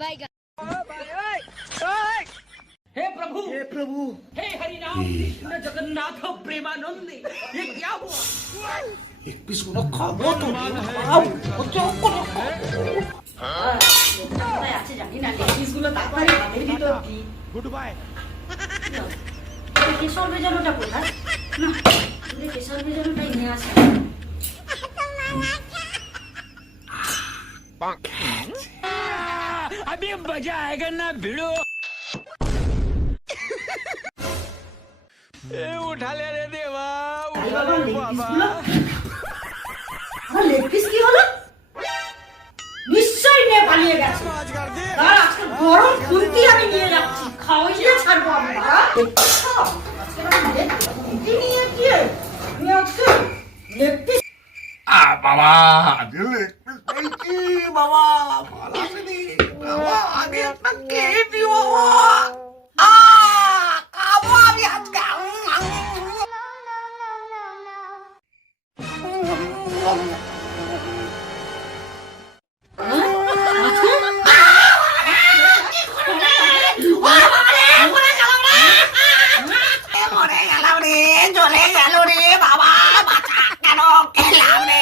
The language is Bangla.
बैगन। हे प्रभु हे प्रभु हे हरि राम कृष्ण जगन्नाथ प्रेमानंदी, ये क्या हुआ? एक पीस को खाबो तो খাও কোথায় আছে জানি না, লেডিসগুলো তারপরে আমাদের ভিতর কি গুড বাই কেশর ভেজানোটা কোথায়? না, কেশর ভেজানোটাই নিয়ে আসে। अभी मजा आएगा ना भिड़ो। उठा ले रे देवा, उठा ले बाबा। আমার লেগ পিস কি হলো? নিশ্চয়ই নিয়ে পালিয়ে গেছে। আর আজকে গরম খুন্তি আমি নিয়ে যাচ্ছি, খাওয়াইয়ে ছাড়বো আমরা। নিয়ে গিয়ে আমি আজকে লেগ পিস বাবা আজ লেগ পিস পেয়েছি বাবা পালাসনি বাবা আমি আপনাকে দিও বাবা খাবো আমি আজকে চলে গেল রে বাবা বাঁচা কেন খেলাম রে